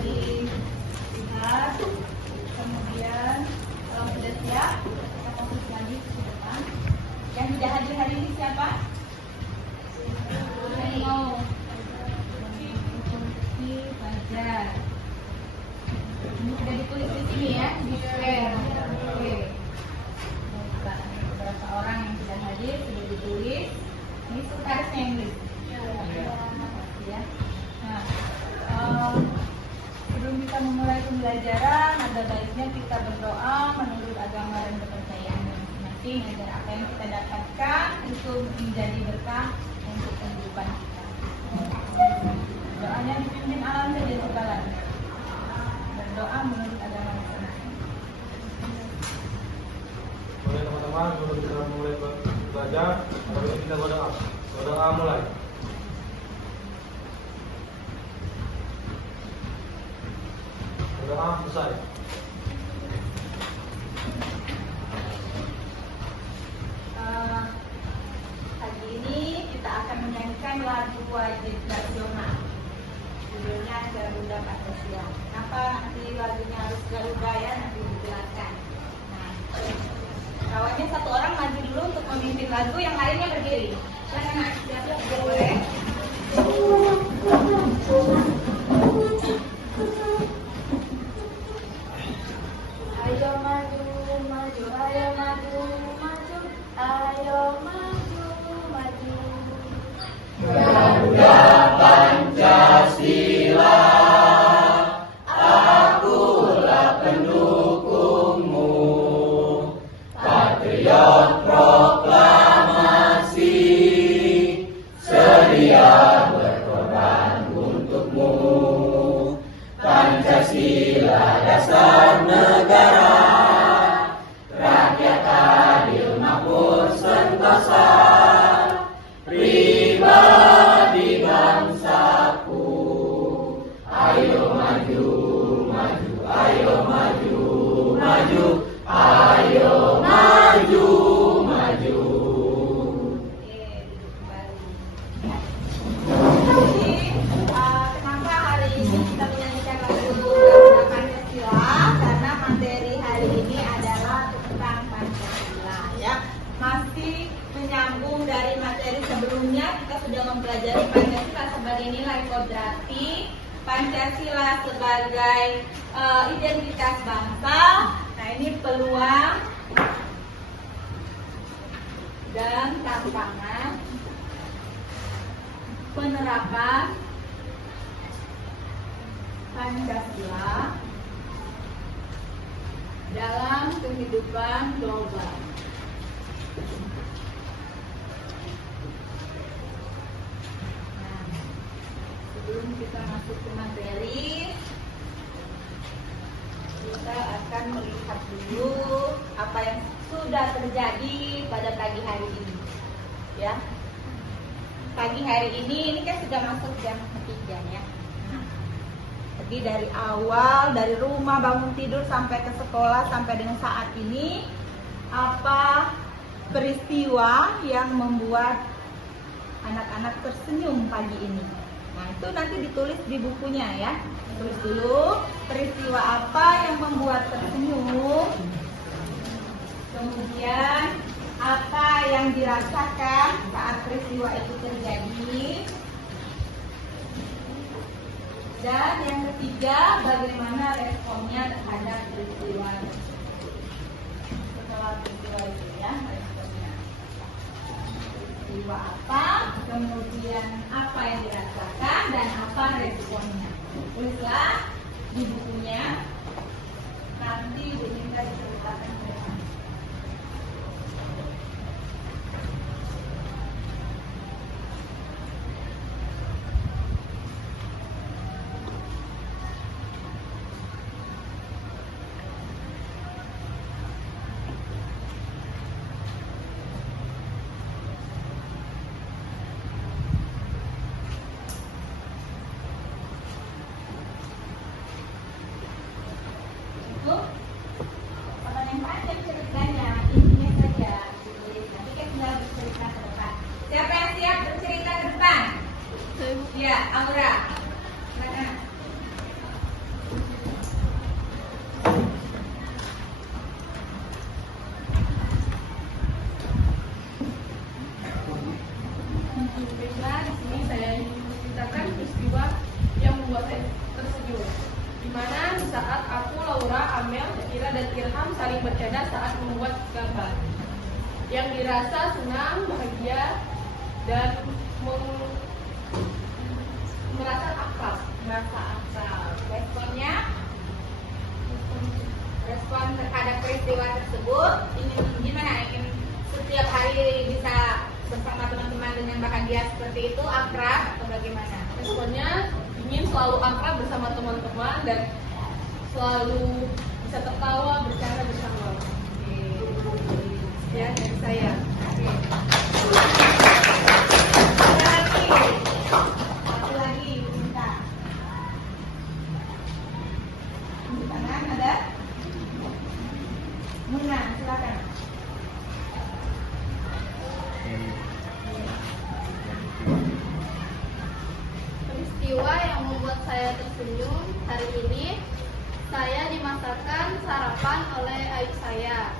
dilihat. Kemudian kalau sudah siap, kita fokus lagi ke depan. Yang tidak hadir hari ini siapa? Mau Fajar. Ini sudah ditulis di sini ya, di share. Oke. Beberapa orang yang tidak hadir sudah ditulis. Ini sekretarisnya yang tulis. Ya. Nah, sebelum kita memulai pembelajaran, ada baiknya kita berdoa menurut agama dan kepercayaan masing-masing agar apa yang kita dapatkan itu menjadi berkah untuk kehidupan kita. Doanya dipimpin alam saja segala. Berdoa menurut agama masing-masing. Boleh teman-teman, sebelum kita mulai belajar, mari kita berdoa. Berdoa mulai. Berdoa selesai. Pagi ini kita akan menyanyikan lagu wajib nasional. Judulnya Garuda Pancasila. Kenapa nanti lagunya harus Garuda ya? Nanti dijelaskan. Nah, kawannya satu orang maju dulu untuk memimpin lagu, yang lainnya berdiri. Silakan siap-siap boleh. Ayo maju, maju, ayo maju, maju, ayo maju, maju. Garuda Pancasila, akulah pendukungmu, patriot proklamasi, sedia berkorban untukmu. Pancasila dasar negara, rakyat adil makmur sentosa, pribadi bangsaku. Ayo maju, maju, ayo maju, maju, ayo maju, maju. Kenapa hari ini kita menyanyikan lagu Garuda Pancasila? Karena materi hari ini adalah tentang Pancasila, ya. Masih menyambung dari materi sebelumnya, kita sudah mempelajari Pancasila sebagai nilai kodrati, Pancasila sebagai identitas bangsa. Nah, ini peluang dan tantangan penerapan Pancasila dalam kehidupan global. Nah, sebelum kita masuk ke materi, kita akan melihat dulu apa yang sudah terjadi pada pagi hari ini, ya. Pagi hari ini kan sudah masuk jam 3 ya. Jadi dari awal, dari rumah bangun tidur sampai ke sekolah sampai dengan saat ini, apa peristiwa yang membuat anak-anak tersenyum pagi ini? Nah, itu nanti ditulis di bukunya ya. Tulis dulu peristiwa apa yang membuat tersenyum. Kemudian apa yang dirasakan saat peristiwa itu terjadi. Dan yang ketiga, bagaimana responnya terhadap peristiwa setelah peristiwa itu ya, responnya. Peristiwa apa, kemudian apa yang dirasakan dan apa responnya. Tulislah di bukunya. Nanti diminta diceritakan ke depan. Dimana di saat aku, Laura, Amel, Ira, dan Irham saling bercanda saat membuat gambar yang dirasa senang, bahagia, dan merasa akrab. Responnya, respon terhadap peristiwa tersebut ingin gimana? Ingin setiap hari bisa bersama teman-teman dengan bahagia seperti itu, akrab atau bagaimana? Responnya ingin selalu akrab bersama teman-teman dan selalu bisa tertawa, bercanda bersama. Ya, dari saya. Satu lagi, minta. Di tangan ada Muna, silakan. Peristiwa yang membuat saya tersenyum hari ini, saya dimasakan sarapan oleh ayah saya.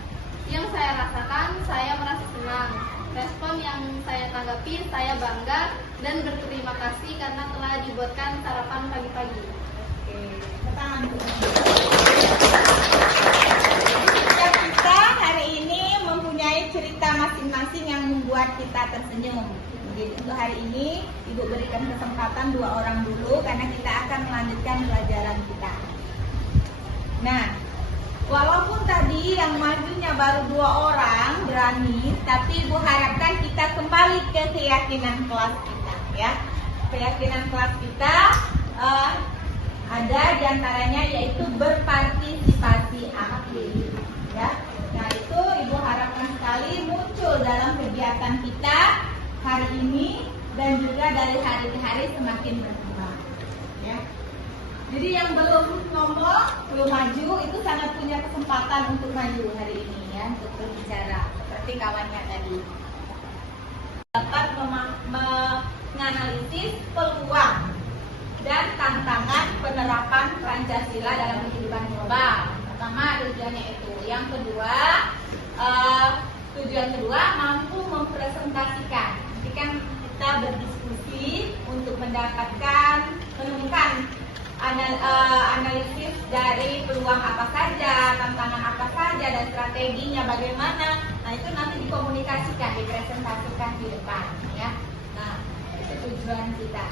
Yang saya rasakan, saya merasa senang. Respon yang saya tanggapi, saya bangga dan berterima kasih karena telah dibuatkan sarapan pagi-pagi. Oke, pertama. Kita hari ini mempunyai cerita masing-masing yang membuat kita tersenyum. Jadi untuk hari ini Ibu berikan kesempatan 2 orang dulu karena kita akan melanjutkan pelajaran kita. Nah, walaupun tadi yang majunya baru 2 orang berani, tapi Ibu harapkan kita kembali ke keyakinan kelas kita, ya. Keyakinan kelas kita ada diantaranya yaitu berpartisipasi aktif, ya. Nah itu Ibu harapkan sekali muncul dalam kegiatan kita hari ini dan juga dari hari ke hari semakin berkembang, ya. Jadi yang belum ngomong, belum maju itu sangat punya kesempatan untuk maju hari ini, ya, untuk berbicara seperti kawannya tadi. Dapat menganalisis peluang dan tantangan penerapan Pancasila dalam kehidupan global. Pertama tujuannya itu. Yang kedua, tujuan kedua mampu mempresentasikan. Jadi kan kita berdiskusi untuk menemukan analisis dari peluang apa saja, tantangan apa saja, dan strateginya bagaimana. Nah itu nanti dikomunikasikan, dipresentasikan di depan, ya. Nah itu tujuan kita.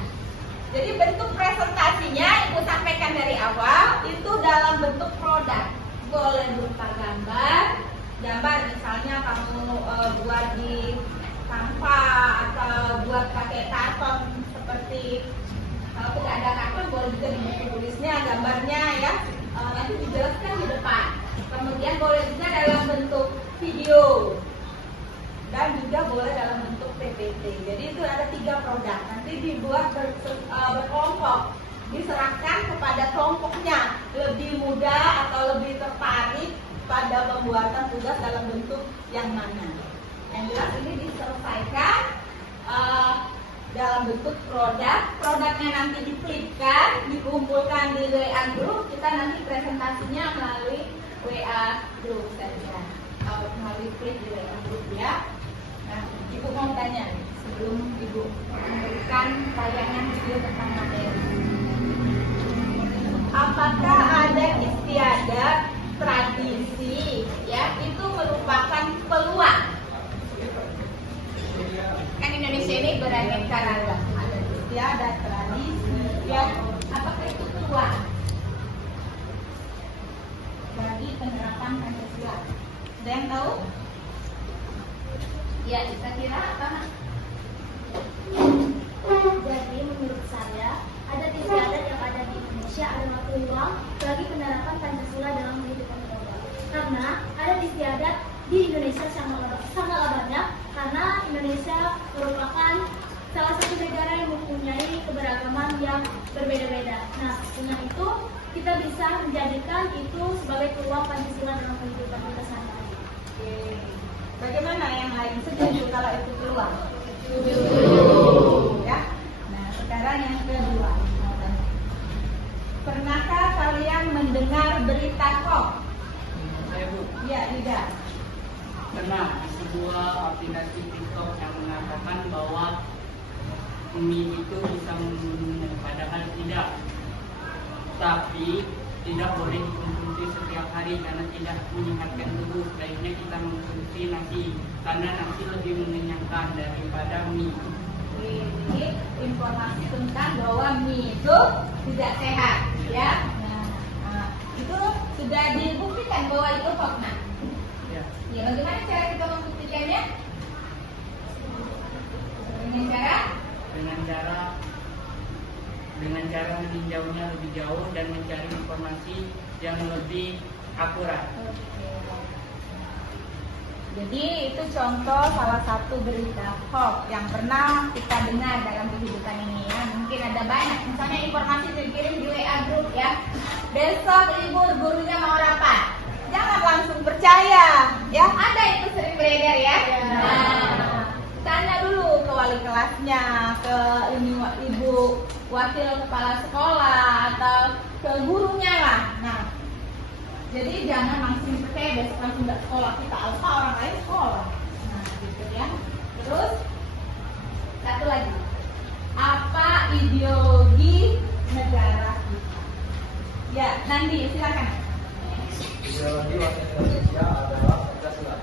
Jadi bentuk presentasinya Ibu sampaikan dari awal itu dalam bentuk produk. Boleh berupa gambar misalnya kamu buat di sampah atau buat pakai karton seperti kalau tidak ada karton boleh juga di buku tulisnya gambarnya, ya. Nanti dijelaskan di depan. Kemudian boleh juga dalam bentuk video dan juga boleh dalam bentuk PPT. Jadi itu ada 3 produk. Nanti dibuat berkelompok, diserahkan kepada kelompoknya lebih mudah atau lebih tertarik pada pembuatan tugas dalam bentuk yang mana. Yang jelas ini diselesaikan dalam bentuk produknya nanti diklipkan, dikumpulkan di WA group. Kita nanti presentasinya melalui WA group saja, melalui klip di WA group, ya. Nah, Ibu mau tanya sebelum Ibu memberikan tayangan video tentang materi. Apakah ada istiadat, tradisi, ya, itu merupakan peluang? Kan Indonesia ini beraneka ragam, ada istiadat, tradisi, ya. Apakah itu peluang bagi penerapan Pancasila? Ada yang tahu? Ya, saya kira apa? Jadi menurut saya ada istiadat yang ada di Indonesia adalah peluang bagi penerapan Pancasila dalam kehidupan global. Karena ada istiadat di Indonesia sangatlah banyak, karena Indonesia merupakan salah satu negara yang mempunyai keberagaman yang berbeda-beda. Nah, dengan itu kita bisa menjadikan itu sebagai peluang Pancasila dalam kehidupan kita sehari-hari. Bagaimana yang lain setuju kalau itu peluang? Setuju. Ya. Nah, sekarang yang kedua. Pernahkah kalian mendengar berita hoax? Saya, Bu. Ya, tidak. Pernah di sebuah aplikasi TikTok yang mengatakan bahwa mie itu bisa membunuh, padahal tidak. Tapi tidak boleh dikonsumsi setiap hari karena tidak menyehatkan tubuh. Baiknya kita mengonsumsi nasi karena nasi lebih mengenyangkan daripada mie. Ini informasi tentang bahwa mie itu tidak sehat, ya. Nah, itu sudah dibuktikan bahwa itu hoax. Ya. Ya, bagaimana cara kita membuktikannya? Dengan cara meninjaunya lebih jauh dan mencari informasi yang lebih akurat. Jadi itu contoh salah satu berita hoax yang pernah kita dengar dalam kehidupan ini, ya. Mungkin ada banyak, misalnya informasi dikirim di WA group, ya. Besok libur, gurunya mau rapat. Jangan langsung percaya, ya. Ada itu sering beredar, ya. Nah, tanya dulu ke wali kelasnya, ke ibu wakil kepala sekolah atau ke gurunya lah. Nah, jadi jangan langsung percaya besok langsung nggak sekolah, kita alfa orang lain sekolah. Nah, gitu ya. Terus satu lagi, apa ideologi negara kita? Ya, Nandi silakan. Ideologi warga Indonesia adalah Pancasila.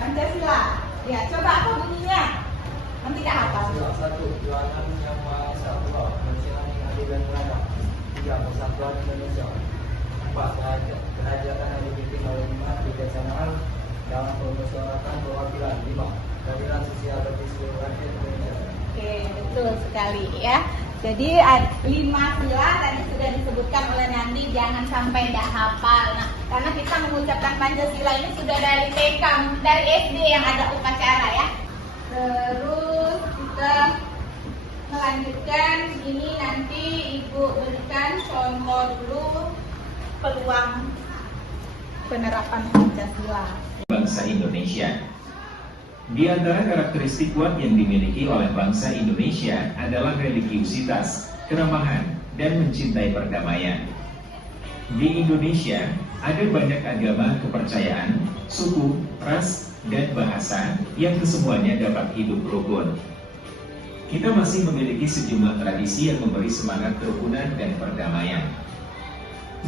Pancasila. Ya, coba apa bunyinya? Nanti nggak hafal. Satu, Tuhan Yang Maha Esa. Dua, Pancasila yang adil dan beradab. Tiga, persatuan Indonesia. 4, kerajaan yang dipimpin oleh 5 kebijaksanaan dalam permusyawaratan perwakilan. 5, keadilan sosial bagi seluruh rakyat Indonesia. Oke, betul sekali, ya. Jadi 5 sila tadi sudah disebutkan oleh Nandi, jangan sampai tidak hafal. Nah, karena kita mengucapkan Pancasila ini sudah dari TK, dari SD yang ada upacara, ya. Terus kita melanjutkan, ini nanti Ibu berikan contoh dulu peluang penerapan Pancasila. Bangsa Indonesia. Di antara karakteristik kuat yang dimiliki oleh bangsa Indonesia adalah religiusitas, keramahan, dan mencintai perdamaian. Di Indonesia ada banyak agama, kepercayaan, suku, ras, dan bahasa yang kesemuanya dapat hidup rukun. Kita masih memiliki sejumlah tradisi yang memberi semangat kerukunan dan perdamaian.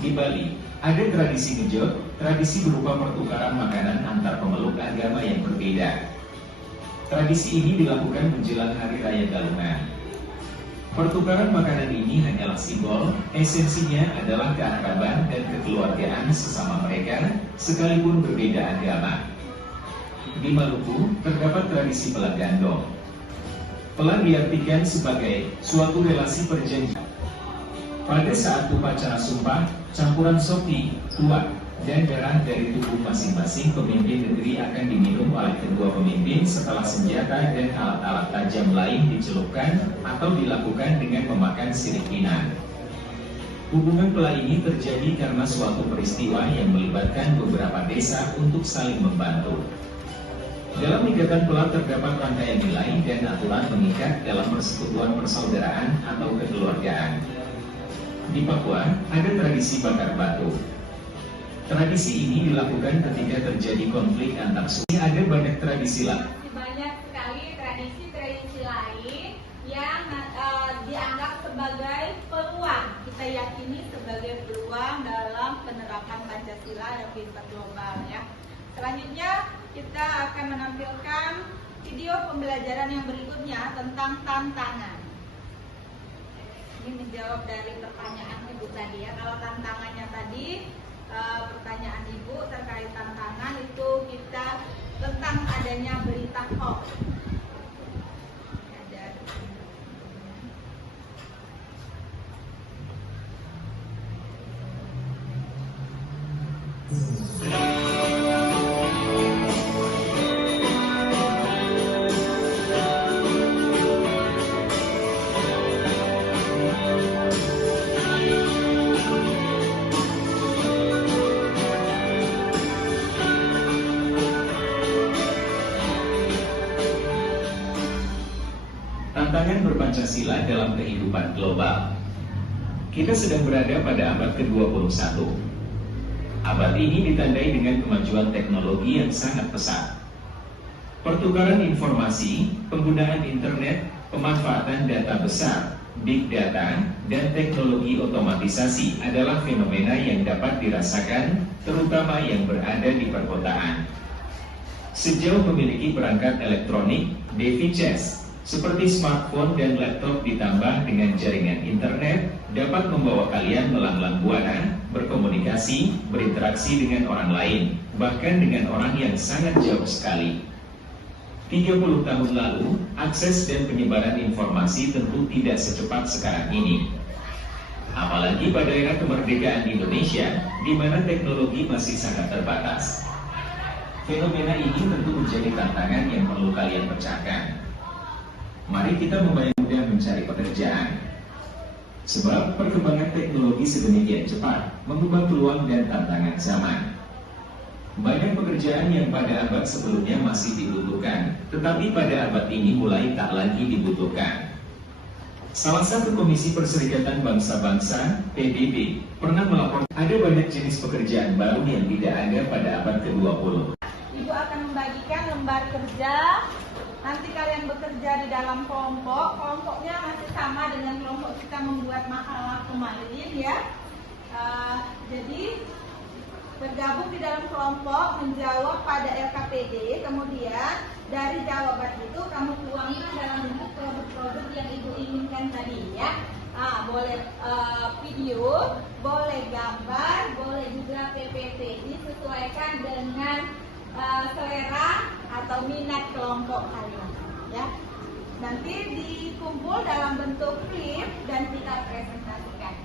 Di Bali, ada tradisi ngejot, tradisi berupa pertukaran makanan antar pemeluk agama yang berbeda. Tradisi ini dilakukan menjelang Hari Raya Galungan. Pertukaran makanan ini hanyalah simbol, esensinya adalah keakraban dan kekeluargaan sesama mereka, sekalipun berbeda agama. Di Maluku, terdapat tradisi pelang gandong. Pelang diartikan sebagai suatu relasi perjanjian. Pada saat upacara sumpah, campuran sopi, tuak, dan darah dari tubuh masing-masing pemimpin negeri akan diminum oleh kedua pemimpin setelah senjata dan alat-alat tajam lain dicelupkan atau dilakukan dengan memakan sirih pinang. Hubungan pelah ini terjadi karena suatu peristiwa yang melibatkan beberapa desa untuk saling membantu. Dalam ikatan pelah terdapat rangkaian nilai dan aturan mengikat dalam persekutuan persaudaraan atau kekeluargaan. Di Papua, ada tradisi bakar batu. Tradisi ini dilakukan ketika terjadi konflik antar suku. Ada banyak tradisi lain. Banyak sekali tradisi-tradisi lain yang dianggap sebagai peluang. Kita yakini sebagai peluang dalam penerapan Pancasila dan tingkat global, ya. Selanjutnya kita akan menampilkan video pembelajaran yang berikutnya tentang tantangan. Ini menjawab dari pertanyaan Ibu tadi, ya. Kalau tantangannya tadi, pertanyaan Ibu terkait tantangan itu kita tentang adanya berita hoax. Tantangan berpancasila dalam kehidupan global. Kita sedang berada pada abad ke-21. Abad ini ditandai dengan kemajuan teknologi yang sangat pesat. Pertukaran informasi, penggunaan internet, pemanfaatan data besar, big data, dan teknologi otomatisasi adalah fenomena yang dapat dirasakan, terutama yang berada di perkotaan. Sejauh memiliki perangkat elektronik, devices, seperti smartphone dan laptop ditambah dengan jaringan internet, dapat membawa kalian melanglang buana, berkomunikasi, berinteraksi dengan orang lain, bahkan dengan orang yang sangat jauh sekali. 30 tahun lalu, akses dan penyebaran informasi tentu tidak secepat sekarang ini. Apalagi pada era kemerdekaan Indonesia, di mana teknologi masih sangat terbatas. Fenomena ini tentu menjadi tantangan yang perlu kalian pecahkan. Mari kita membayar mudah mencari pekerjaan. Sebab perkembangan teknologi sedemikian cepat, mengubah peluang dan tantangan zaman. Banyak pekerjaan yang pada abad sebelumnya masih dibutuhkan, tetapi pada abad ini mulai tak lagi dibutuhkan. Salah satu Komisi Perserikatan Bangsa-Bangsa, PBB, pernah melaporkan ada banyak jenis pekerjaan baru yang tidak ada pada abad ke-20. Ibu akan membagikan lembar kerja. Nanti kalian bekerja di dalam kelompok. Kelompoknya masih sama dengan kelompok kita membuat makalah kemarin ya. Jadi bergabung di dalam kelompok, menjawab pada LKPD, kemudian dari jawaban itu kamu tuangkan dalam bentuk produk-produk yang ibu inginkan tadi ya. Boleh video, boleh gambar, boleh juga PPT. Disesuaikan dengan selera atau minat kelompok kalian ya. Nanti dikumpul dalam bentuk klip dan kita presentasikan.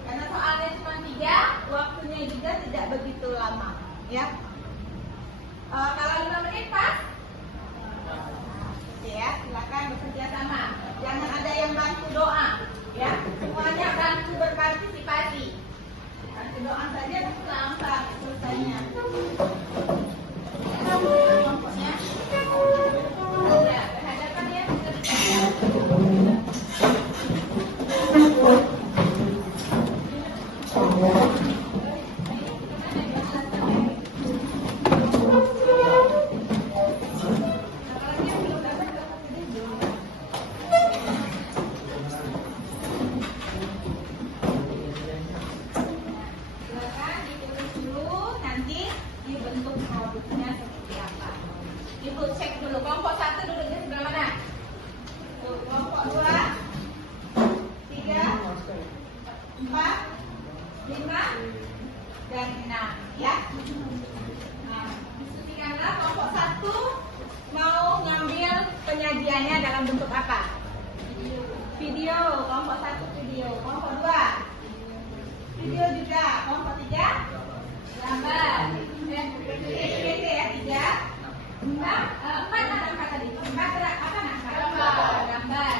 Karena soalnya cuma 3, waktunya juga tidak begitu lama, ya. Kalau 5 menit pas, ya silakan bekerja sama. Jangan ada yang bantu doa, ya. Semuanya bantu berpartisipasi. Bantu doa saja langsung selesainya. Kelompoknya, ya berhadapan ya. Ibu cek dulu, kelompok 1 duduknya sebelah mana? Kelompok 2, 3, 4, 5, dan 6 ya. Nah, diskusikanlah kelompok 1 mau ngambil penyajiannya dalam bentuk apa? Video, kelompok 1 video, kelompok 2 video juga, kelompok 3 gambar. PPT ya 3. 4 apa tadi? 4 apa gambar.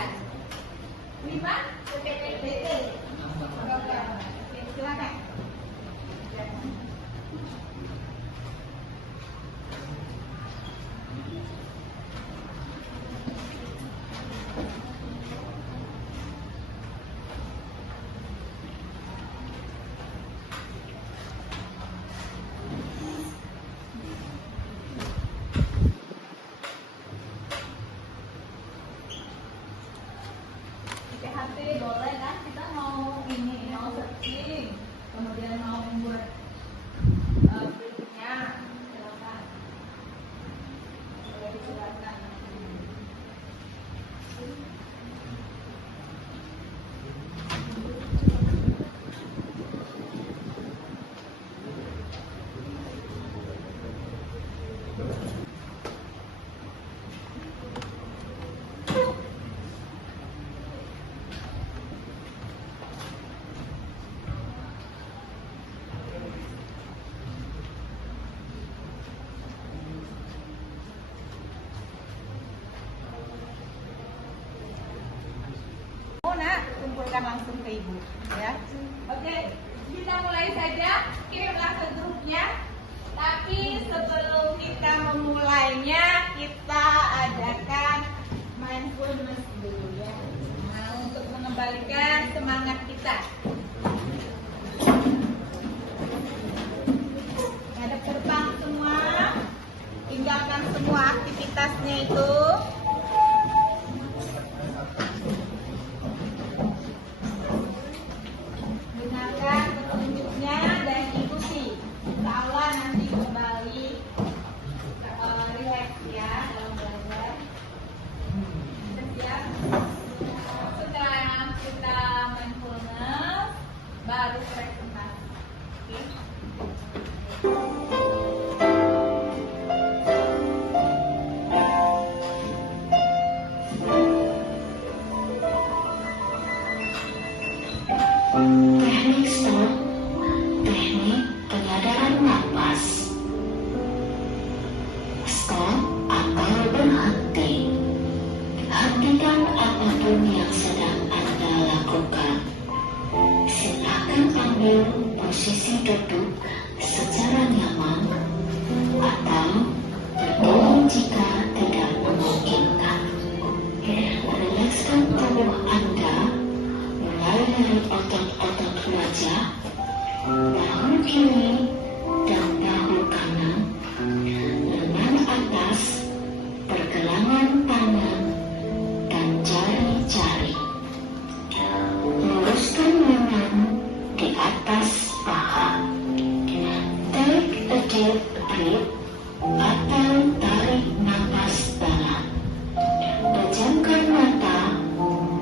5 PPT. Silakan. HP boleh kan, kita mau ini, mau searching, kemudian mau membuat berikutnya, silakan. Boleh disilakan. Kumpulkan langsung ke ibu ya. Oke, kita mulai saja, kirimlah ke grupnya. Tapi sebelum kita memulainya, kita adakan mindfulness dulu ya. Nah, untuk mengembalikan semangat kita. Hadap ke depan semua, tinggalkan semua aktivitasnya itu. harus presentasi. Oke. Teknik stop, teknik penyadaran napas. Stop atau berhenti. Hentikan apapun yang sedang Anda lakukan. Silakan ambil posisi duduk secara nyaman atau berdiri jika tidak memungkinkan. Rilekskan tubuh Anda mulai dari otot-otot wajah, bahu kiri dan bahu kanan, lengan atas, pergelangan tangan, dan jari-jari. Luruskan lengan di atas paha. Take a deep breath atau tarik napas dalam. Pejamkan mata,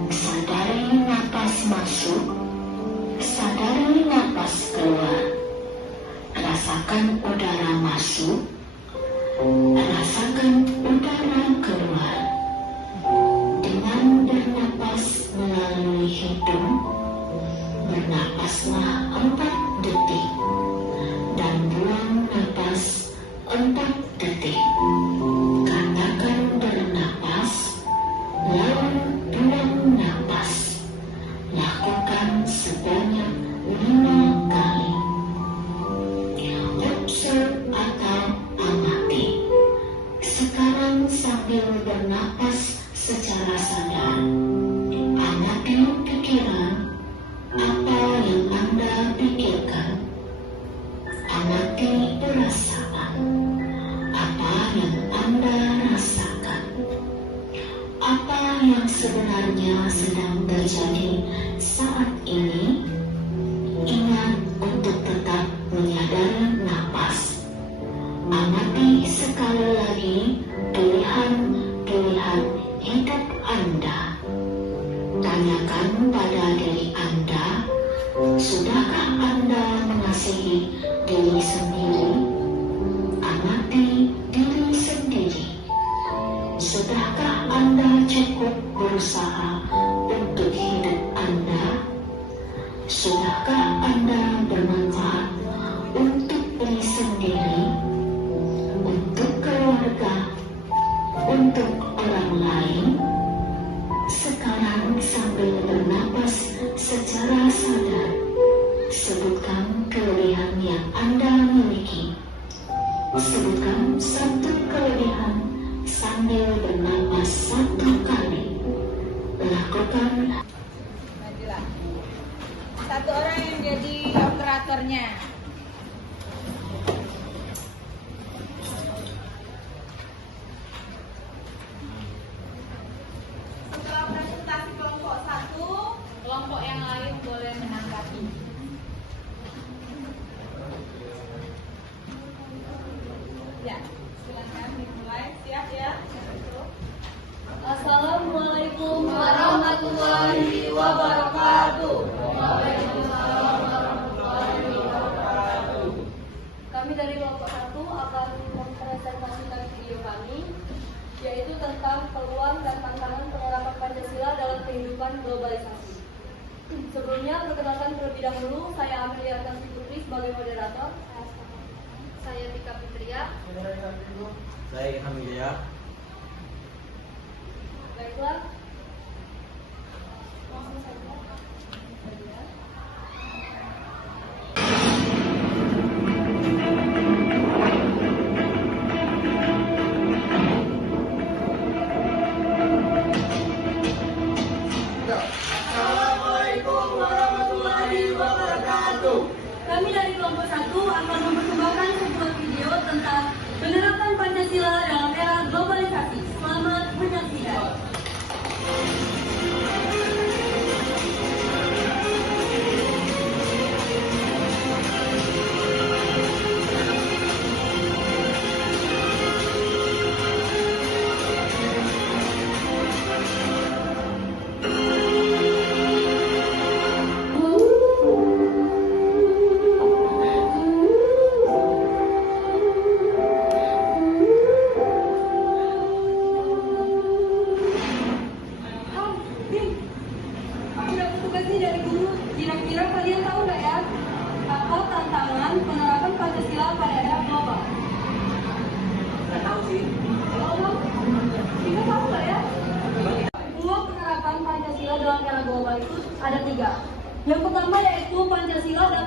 sadari napas masuk, sadari napas keluar. Rasakan udara masuk, rasakan udara keluar. Dengan bernapas melalui hidung, bernapaslah 4 detik dan buang napas 4 detik. Katakan bernapas, lalu buang napas. Lakukan sebanyak 5 kali. Observe atau amati. Sekarang sambil bernapas secara sadar, amati pikiran apa yang Anda pikirkan. Amati perasaan apa yang Anda rasakan. Apa yang sebenarnya sedang terjadi saat ini. Ingat untuk tetap menyadari napas. Amati sekali lagi pilihan-pilihan hidup Anda. Tanyakan pada diri Anda, sudahkah Anda mengasihi diri sendiri? Amati diri sendiri. Sudahkah Anda cukup berusaha untuk hidup Anda? Sudahkah Anda bermanfaat untuk diri sendiri, untuk keluarga, untuk orang lain? Sekarang sambil bernapas secara sadar, sebutkan kelebihan yang Anda miliki. Sebutkan 1 kelebihan sambil bernapas 1 kali. Lakukan. Majulah. 1 orang yang jadi operatornya. Setelah presentasi kelompok 1, kelompok yang lain boleh menanggapi. Ya, silakan dimulai. Siap ya? Assalamualaikum warahmatullahi wabarakatuh. Kami dari kelompok 1 akan mempresentasikan video kami, yaitu tentang peluang dan tantangan penerapan Pancasila dalam kehidupan globalisasi. Sebelumnya, perkenalkan terlebih dahulu, saya Amelia Putri sebagai moderator. Saya Tika Fitria. Saya Hamilia. Baiklah, langsung saja. Assalamualaikum warahmatullahi wabarakatuh. Kami dari kelompok 1 akan mempersembahkan sebuah video tentang penerapan Pancasila dalam era globalisasi. Selamat menyaksikan.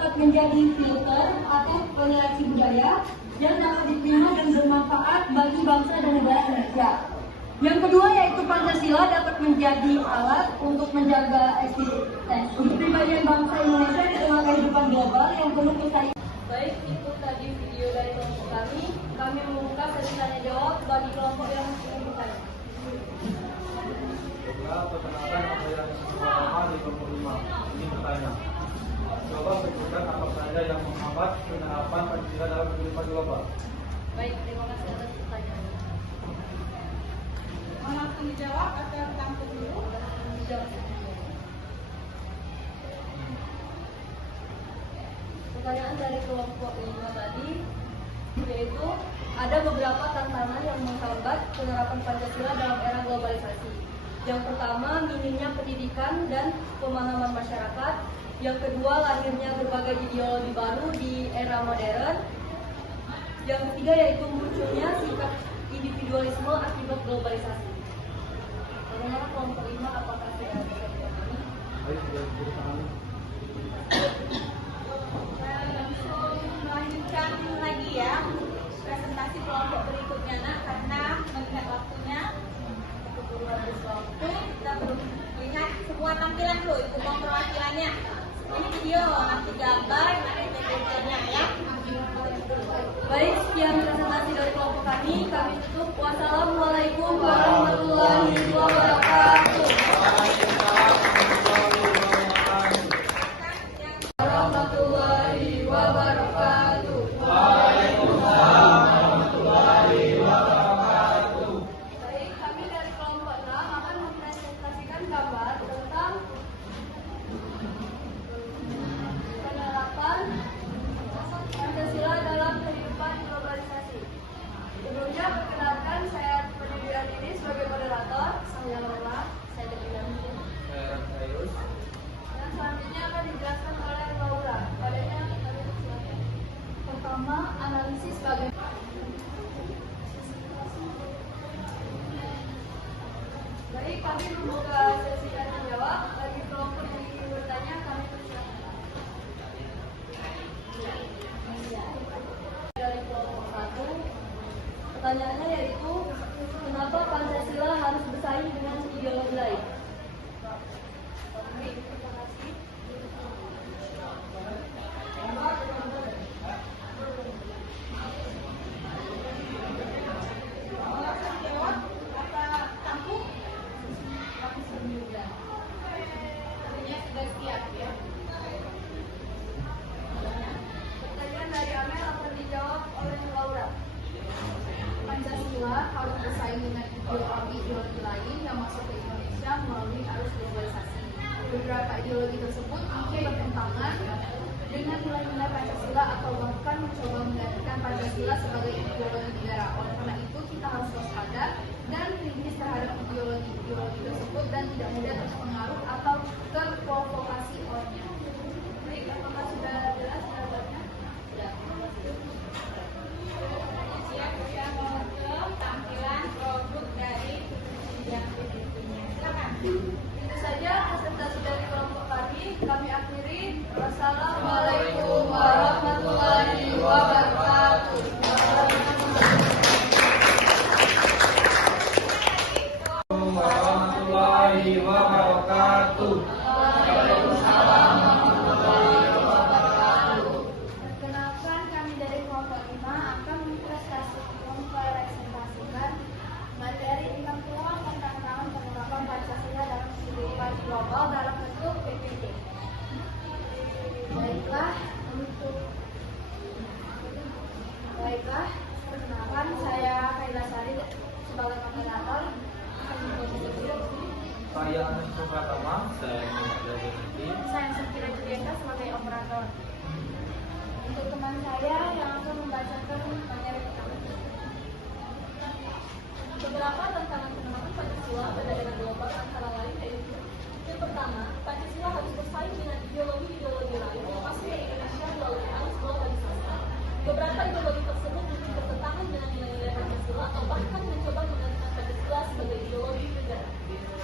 dapat menjadi filter atau toleransi budaya yang dapat diterima dan bermanfaat bagi bangsa dan negara Indonesia. Yang kedua yaitu Pancasila dapat menjadi alat untuk menjaga kepribadian bangsa Indonesia di tengah kehidupan global yang penuh kesayangan. Baik, itu tadi video dari kelompok kami. Kami membuka sesi tanya jawab bagi kelompok yang ingin bertanya. Perkenalkan apa yang pertama di kelompok 5 ini bertanya. Coba sebutkan apa saja yang menghambat penerapan Pancasila dalam kehidupan global. Baik, terima kasih atas pertanyaannya. Mau langsung dijawab atau tampung dulu? Dijawab. Pertanyaan dari kelompok 5 tadi yaitu ada beberapa tantangan yang menghambat penerapan Pancasila dalam era globalisasi. Yang pertama, minimnya pendidikan dan pemahaman masyarakat. Yang kedua, lahirnya berbagai ideologi baru di era modern. Yang ketiga yaitu munculnya sikap individualisme akibat globalisasi. Bagaimana kelompok 5 apakah saya bisa dipahami? Baik, sudah dipahami. Melanjutkan lagi ya presentasi kelompok berikutnya nak, karena melihat waktunya cukup habis waktu, kita belum lihat semua tampilan dulu, itu perwakilannya. Ini video, nanti gambar, nanti picture-nya ya. Baik, sekian presentasi dari kelompok kami. Kami tutup. Wassalamualaikum warahmatullahi wabarakatuh. Warahmatullahi wabarakatuh. Baik, kami dari kelompok 6 akan mempresentasikan gambar tentang penerapan Pancasila dalam kehidupan globalisasi. Sebelumnya perkenalkan, saya berdiri ini sebagai moderator. Saya Lola, saya terpilih. Saya Sayus. Dan selanjutnya akan dijelaskan oleh Laura. Padanya kami silakan. Pertama, analisis bagaimana. Baik, kami membuka sesi tanya jawab. Bagi kelompok yang ingin bertanya, kami persilakan. Dari kelompok 1, pertanyaannya yaitu kenapa Pancasila harus bersaing dengan ideologi lain? Baik, terima kasih. Artinya sudah siap ya. Pertanyaan dari Amel akan dijawab oleh Laura. Pancasila harus bersaing dengan ideologi lain yang masuk ke Indonesia melalui arus globalisasi. Beberapa ideologi tersebut mungkin bertentangan dengan nilai-nilai Pancasila atau bahkan mencoba menggantikan Pancasila sebagai ideologi negara. Oleh karena itu, kita harus waspada dan kritis terhadap ideologi tersebut dan tidak mudah terpengaruh atau terprovokasi olehnya. Baik, apakah sudah jelas jawabannya? Sudah. Siap, kita mau ke tampilan produk dari yang berikutnya. Silakan. Itu saja presentasi dari kelompok kami. Kami akhiri. Wassalamualaikum warahmatullahi wabarakatuh. Warahmatullahi wabarakatuh. Perkenalkan, kami dari kelompok 5 akan mempresentasikan materi tentang peluang dan tantangan penerapan Pancasila dalam kehidupan global dalam bentuk PPT. Baiklah, perkenalkan saya Kaila Sari sebagai moderator. Saya Anas Pratama. Saya Muhammad Zaidi. Saya Sukira Julieta sebagai operator. Untuk teman saya yang akan membacakan materi pertama. Beberapa tantangan penerapan Pancasila pada era global antara lain yaitu: yang pertama, Pancasila harus bersaing dengan ideologi-ideologi lain yang masuk ke Indonesia melalui arus globalisasi. Beberapa ideologi tersebut mungkin bertentangan dengan nilai-nilai Pancasila atau bahkan mencoba menggantikan Pancasila sebagai ideologi negara.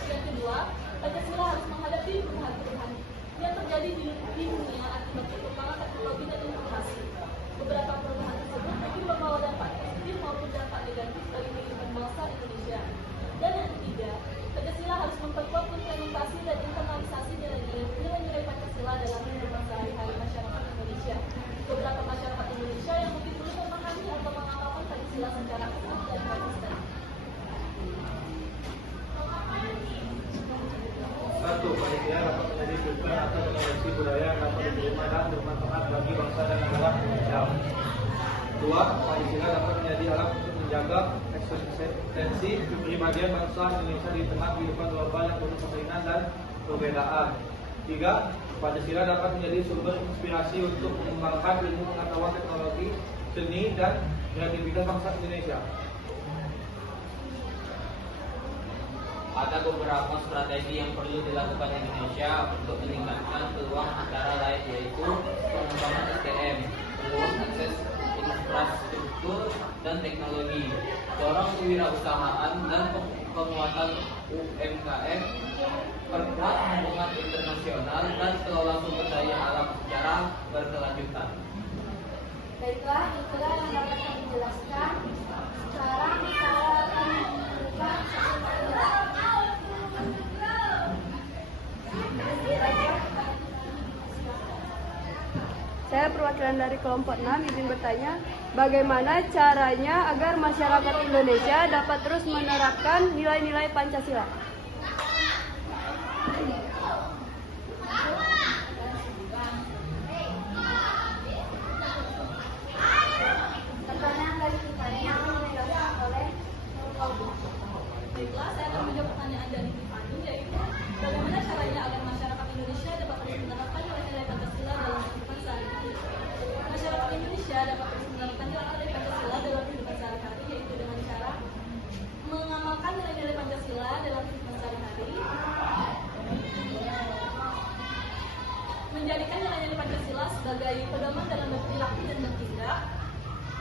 Yang kedua, Pancasila harus menghadapi perubahan-perubahan yang terjadi di dunia akibat perkembangan teknologi dan informasi. Beberapa perubahan tersebut mungkin membawa dampak positif maupun dampak negatif bagi kehidupan bangsa Indonesia. Dan yang ketiga, Pancasila harus memperkuat implementasi dan internalisasi nilai-nilai Pancasila dalam kehidupan sehari-hari masyarakat Indonesia. Beberapa masyarakat Indonesia yang mungkin belum memahami atau mengamalkan Pancasila secara utuh dan konsisten. Satu, panitia dapat menjadi filter atau koleksi budaya yang dapat diterima dan bermanfaat bagi bangsa dan negara Indonesia. Dua, Pancasila dapat menjadi alat untuk menjaga eksistensi kepribadian bangsa Indonesia di tengah kehidupan global yang penuh persaingan dan perbedaan. Tiga, Pancasila dapat menjadi sumber inspirasi untuk mengembangkan ilmu pengetahuan teknologi, seni, dan kreativitas bangsa Indonesia. Ada beberapa strategi yang perlu dilakukan Indonesia untuk meningkatkan peluang antara lain yaitu pengembangan SDM, peluang akses infrastruktur dan teknologi, dorong kewirausahaan dan penguatan UMKM, perkuat hubungan internasional dan kelola sumber daya alam secara berkelanjutan. Baiklah, itulah yang dapat kami jelaskan. Sekarang saya akan membuka Saya perwakilan dari kelompok 6 izin bertanya, bagaimana caranya agar masyarakat Indonesia dapat terus menerapkan nilai-nilai Pancasila? pertanyaan dari kita yang dijelaskan oleh Baiklah, saya akan menjawab pertanyaan dari Tiffany, yaitu bagaimana caranya agar masyarakat Indonesia dapat terus menerapkan nilai-nilai Pancasila dalam kehidupan sehari-hari. Masyarakat Indonesia dapat terus menerapkan nilai-nilai Pancasila dalam kehidupan sehari-hari, yaitu dengan cara mengamalkan nilai-nilai Pancasila dalam kehidupan sehari-hari, menjadikan nilai-nilai Pancasila sebagai pedoman dalam berperilaku dan bertindak,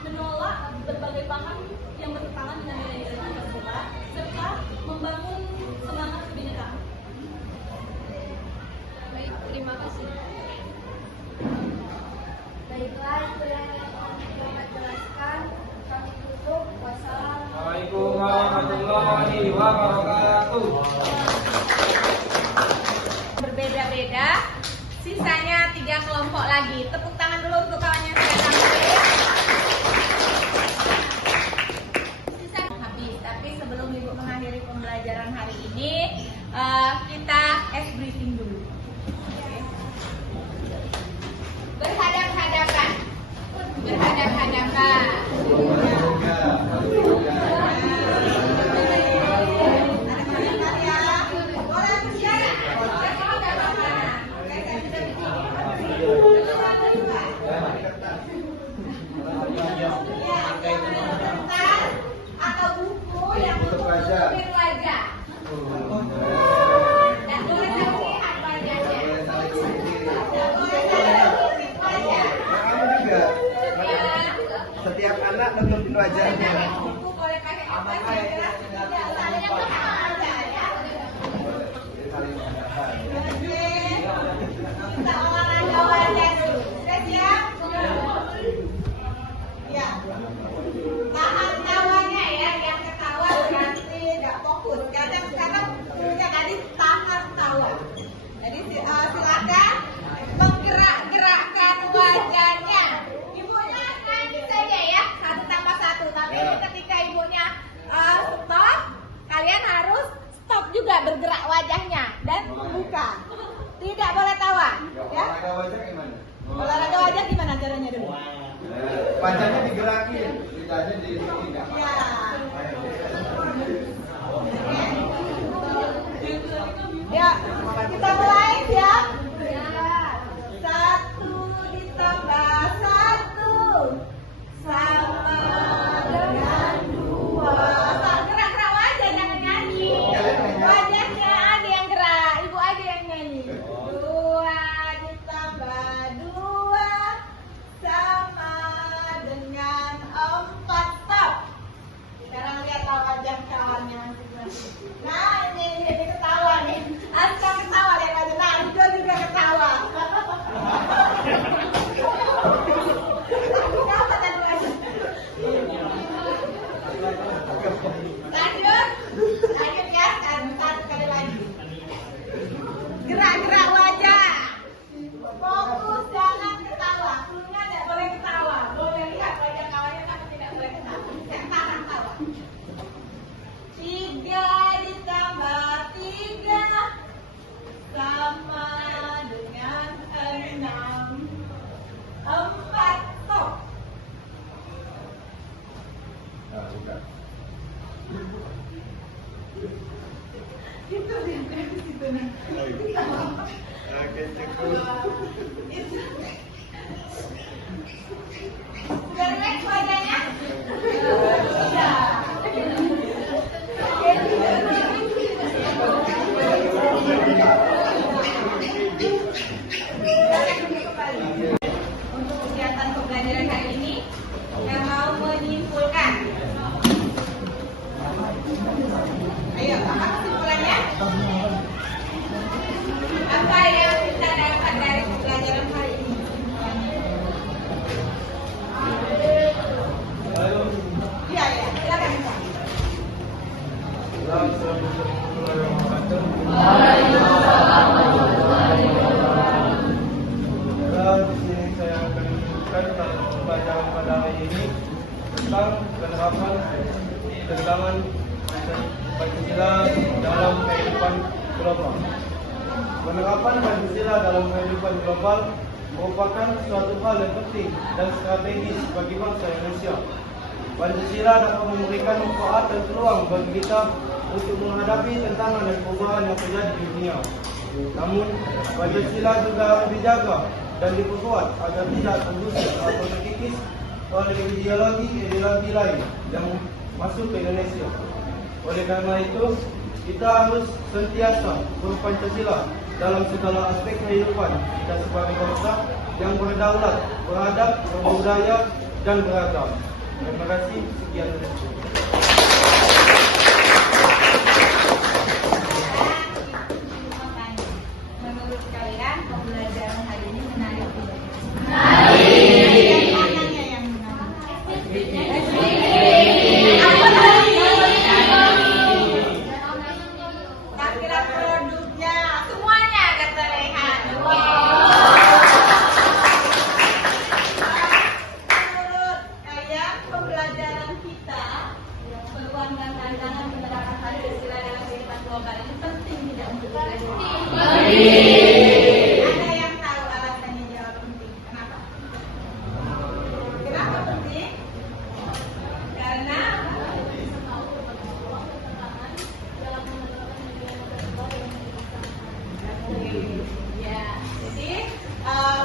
menolak berbagai paham yang bertentangan dengan nilai-nilai Pancasila, serta membangun semangat kebinekaan. Baik, terima kasih. Baiklah, itu yang dapat jelaskan. Kami tutup. Assalamualaikum warahmatullahi wabarakatuh. Berbeda-beda, sisanya 3 kelompok lagi. Tepuk tangan dulu untuk kawan yang sudah tampil. Sisa habis, tapi sebelum Ibu mengakhiri pembelajaran hari ini, kita briefing dulu. Berhadap-hadapan. Berhadap-hadapan. Atau buku yang untuk menukir wajah. Dan boleh terlihat wajahnya. Dan boleh terlihat wajah. Setiap anak nutupin wajahnya. Buku boleh pakai apa saja. Tidak saling kenal aja ya. Oke. Kita olahraga wajah dulu. Sudah siap? Ya. Tahan tawanya ya, yang ketawa berarti tidak fokus. Kadang-kadang punya tadi tahan tawa. Jadi silakan menggerak-gerakkan wajahnya. Ibunya nanti saja ya, satu tanpa satu. Tapi ketika ibunya stop, kalian harus stop juga bergerak wajahnya dan membuka. Tidak boleh tawa. Ya. Olahraga wajah gimana? Olahraga wajah gimana caranya dulu? Wajahnya digerakin, lidahnya di sini. Ya. Ya, kita mulai siap? Satu ditambah satu sama dengan 2. Gerak-gerak wajah, jangan nyanyi. Wajahnya ada yang gerak, ibu aja yang nyanyi. 2 ditambah 2 sama dengan 4. Stop. Sekarang lihatlah wajah kawannya masing-masing. Nah, ini ketawa nih. Asal ketawa lihat Oke, cukup. Sudah relax wajahnya? Untuk kegiatan pembelajaran hari ini, yang mau menyimpulkan. Ayo, apa kesimpulannya? Apa yang kita dapat dari pembelajaran hari ini? Iya, silakan Pak. Di sini saya akan menunjukkan pelajaran pada hari ini tentang penerapan tentangan Pancasila dalam kehidupan global. Penerapan Pancasila dalam kehidupan global merupakan suatu hal yang penting dan strategis bagi bangsa Indonesia. Pancasila dapat memberikan manfaat dan peluang bagi kita untuk menghadapi tantangan dan perubahan yang terjadi di dunia. Namun, Pancasila juga harus dijaga dan diperkuat agar tidak tergusur atau terkikis oleh ideologi lain yang masuk ke Indonesia. Oleh karena itu, kita harus sentiasa berpancasila dalam segala aspek kehidupan kita sebagai bangsa yang berdaulat, beradab, berbudaya, dan beragam. Terima kasih. Sekian dari saya. Menurut kalian pembelajaran hari ini menarik tidak? Kira produknya semuanya ada terlihat. Menurut kalian pembelajaran kita peluang dan tantangan penerapan Pancasila dalam kehidupan global ini penting tidak untuk dipelajari? Ada yang tahu alasannya jawab penting? Kenapa? Kenapa penting? Karena ya, jadi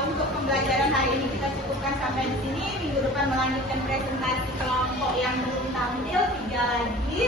untuk pembelajaran hari ini kita cukupkan sampai di sini. Minggu depan melanjutkan presentasi kelompok yang belum tampil 3 lagi.